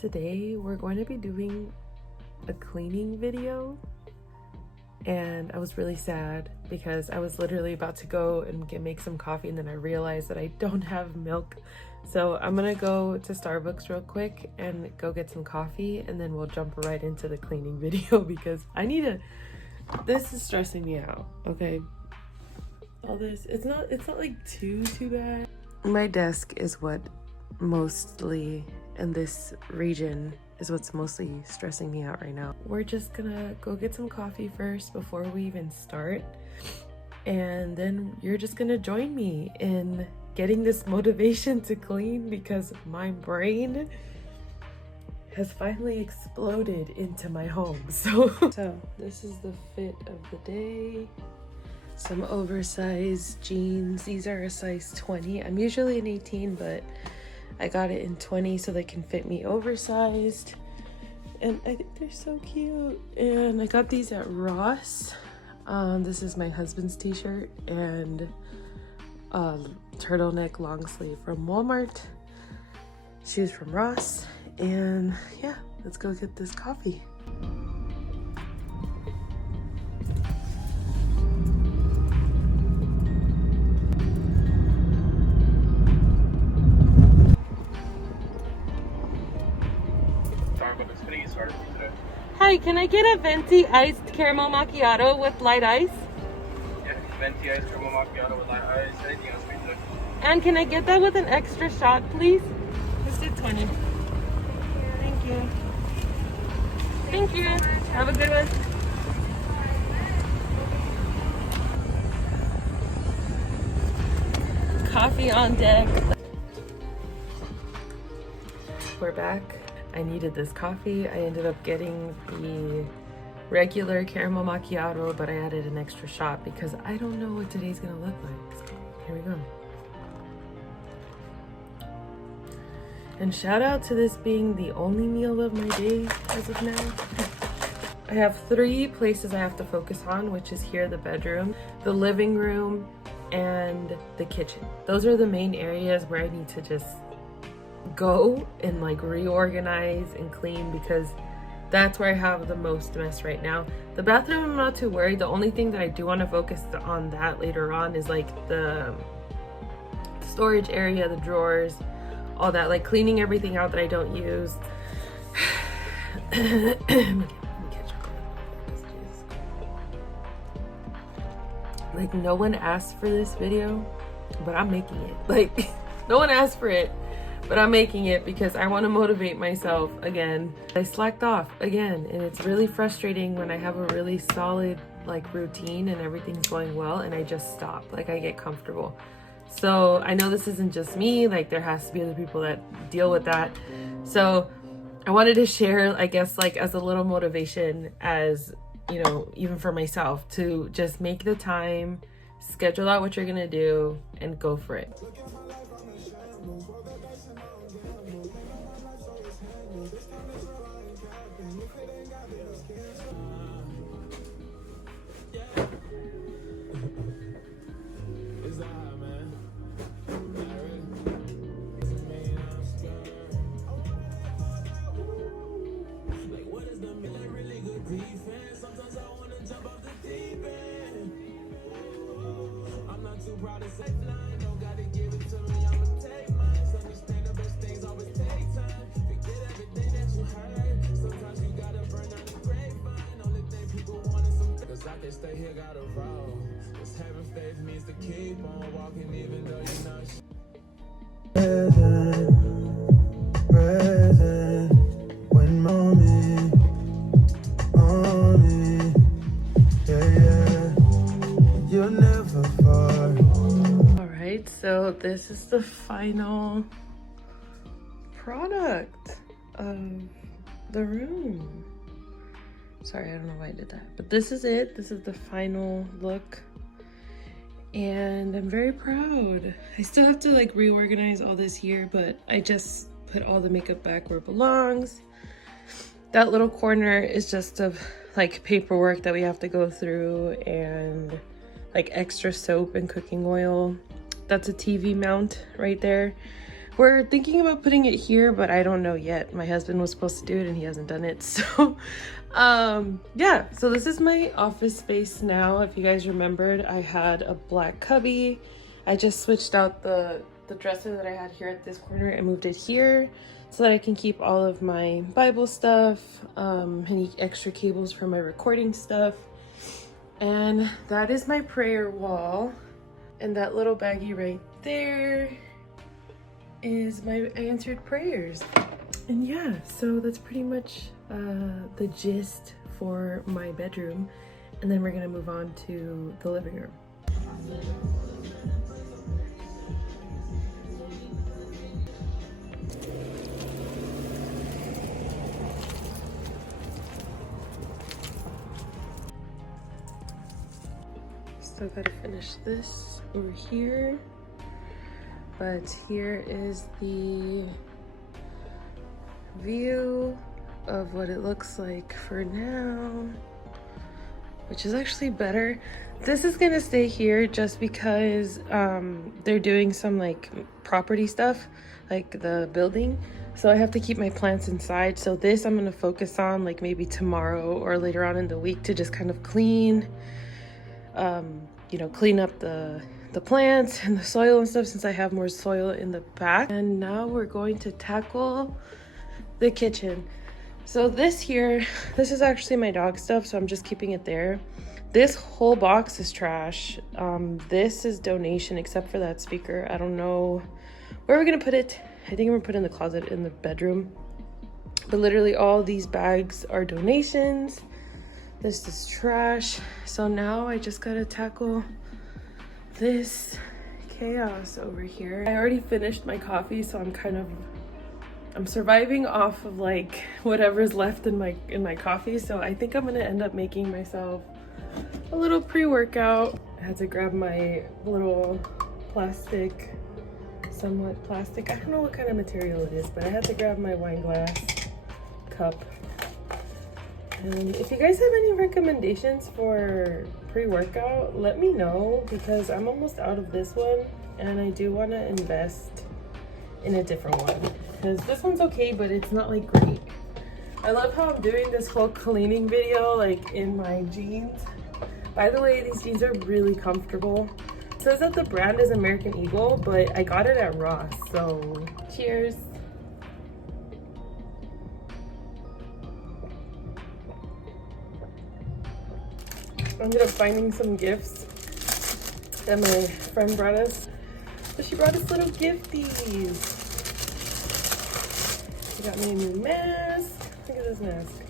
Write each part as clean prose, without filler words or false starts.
Today we're going to be doing a cleaning video, and I was really sad because I was literally about to go and make some coffee, and then I realized that I don't have milk. So I'm gonna go to Starbucks real quick and go get some coffee, and then we'll jump right into the cleaning video because I need to, this is stressing me out, okay? All this, it's not like too bad. My desk is what mostly in this region is what's mostly stressing me out right now. We're just gonna go get some coffee first before we even start, and then you're just gonna join me in getting this motivation to clean because my brain has finally exploded into my home. So this is the fit of the day. Some oversized jeans. These are a size 20. I'm usually an 18, but I got it in 20 so they can fit me oversized. And I think they're so cute. And I got these at Ross. This is my husband's t-shirt and turtleneck long sleeve from Walmart. Shoes from Ross. And yeah, let's go get this coffee. Hi, can I get a venti iced caramel macchiato with light ice? Yeah, venti iced caramel macchiato with light ice. Anything else for you today? And can I get that with an extra shot, please? Let's do 20. Thank you. Thank you. Have a good one. Coffee on deck. We're back. I needed this coffee. I ended up getting the regular caramel macchiato, but I added an extra shot because I don't know what today's gonna look like. So here we go. And shout out to this being the only meal of my day as of now. I have 3 places I have to focus on, which is here, the bedroom, the living room, and the kitchen. Those are the main areas where I need to just go and like reorganize and clean because that's where I have the most mess right now. The bathroom, I'm not too worried. The only thing that I do want to focus on that later on is like the storage area, the drawers, all that, like cleaning everything out that I don't use. Like, no one asked for this video, but I'm making it. Like, no one asked for it, but I'm making it because I want to motivate myself again. I slacked off again, and it's really frustrating when I have a really solid like routine and everything's going well and I just stop, like I get comfortable. So I know this isn't just me, like there has to be other people that deal with that. So I wanted to share, I guess, like as a little motivation, as you know, even for myself, to just make the time, schedule out what you're gonna do and go for it. Stay here, gotta roll. Just having faith means to keep on walking even though you're not present when mommy on me. Yeah, you're never far. Alright, so this is the final product of the room. Sorry, I don't know why I did that, but this is it. This is the final look, and I'm very proud. I still have to like reorganize all this here, but I just put all the makeup back where it belongs. That little corner is just of like paperwork that we have to go through, and like extra soap and cooking oil. That's a TV mount right there. We're thinking about putting it here, but I don't know yet. My husband was supposed to do it and he hasn't done it. So yeah, so this is my office space now. If you guys remembered, I had a black cubby. I just switched out the dresser that I had here at this corner and moved it here so that I can keep all of my Bible stuff, any extra cables for my recording stuff. And that is my prayer wall. And that little baggie right there is my answered prayers. And yeah, so that's pretty much the gist for my bedroom. And then we're gonna move on to the living room. Still gotta finish this over here. But here is the view of what it looks like for now, which is actually better. This is gonna stay here just because they're doing some like property stuff, like the building. So I have to keep my plants inside. So this I'm gonna focus on like maybe tomorrow or later on in the week to just kind of clean, you know, clean up the plants and the soil and stuff since I have more soil in the back. And now we're going to tackle the kitchen. So this here, this is actually my dog stuff, so I'm just keeping it there. This whole box is trash. This is donation except for that speaker. I don't know where we're gonna put it. I think I'm gonna put it in the closet in the bedroom. But literally all these bags are donations. This is trash. So now I just gotta tackle this chaos over here. I already finished my coffee, so I'm surviving off of like whatever's left in my coffee. So I think I'm gonna end up making myself a little pre-workout. I had to grab my little plastic, somewhat plastic, I don't know what kind of material it is, but I had to grab my wine glass cup. And if you guys have any recommendations for pre-workout, let me know because I'm almost out of this one and I do want to invest in a different one because this one's okay, but it's not like great. I love how I'm doing this whole cleaning video like in my jeans. By the way, these jeans are really comfortable. It says that the brand is American Eagle, but I got it at Ross, so cheers. I ended up finding some gifts that my friend brought us. So she brought us little gifties. She got me a new mask. Look at this mask.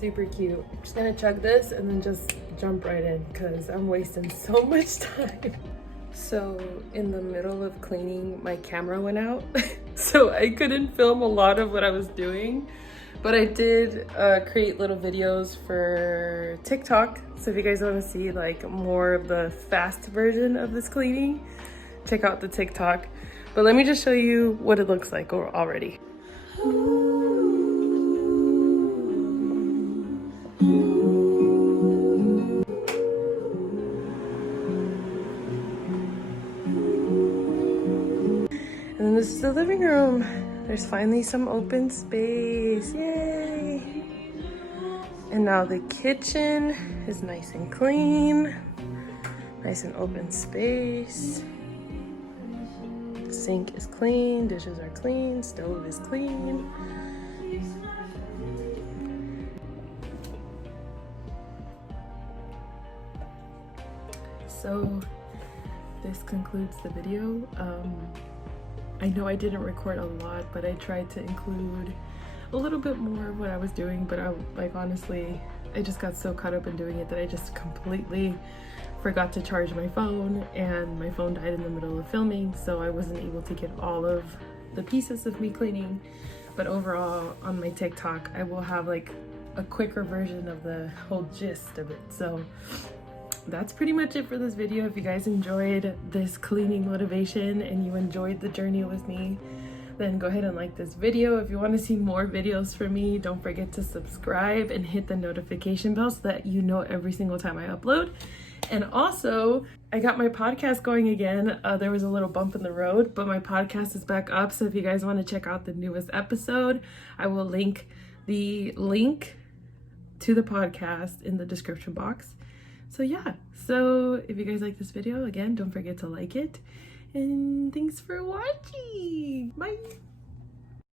Super cute. I'm just gonna chug this and then just jump right in because I'm wasting so much time. So in the middle of cleaning, my camera went out. So I couldn't film a lot of what I was doing. But I did create little videos for TikTok. So if you guys want to see like more of the fast version of this cleaning, check out the TikTok. But let me just show you what it looks like already. And then this is the living room. There's finally some open space, yay! And now the kitchen is nice and clean, nice and open space. The sink is clean, dishes are clean, stove is clean. So this concludes the video. I know I didn't record a lot, but I tried to include a little bit more of what I was doing, but honestly, I just got so caught up in doing it that I just completely forgot to charge my phone, and my phone died in the middle of filming, so I wasn't able to get all of the pieces of me cleaning. But overall, on my TikTok, I will have like a quicker version of the whole gist of it. So that's pretty much it for this video. If you guys enjoyed this cleaning motivation and you enjoyed the journey with me, then go ahead and like this video. If you want to see more videos from me, don't forget to subscribe and hit the notification bell so that you know every single time I upload. And also, I got my podcast going again. There was a little bump in the road, but my podcast is back up. So if you guys want to check out the newest episode, I will link the link to the podcast in the description box. So yeah, so if you guys like this video, again, don't forget to like it. And thanks for watching. Bye.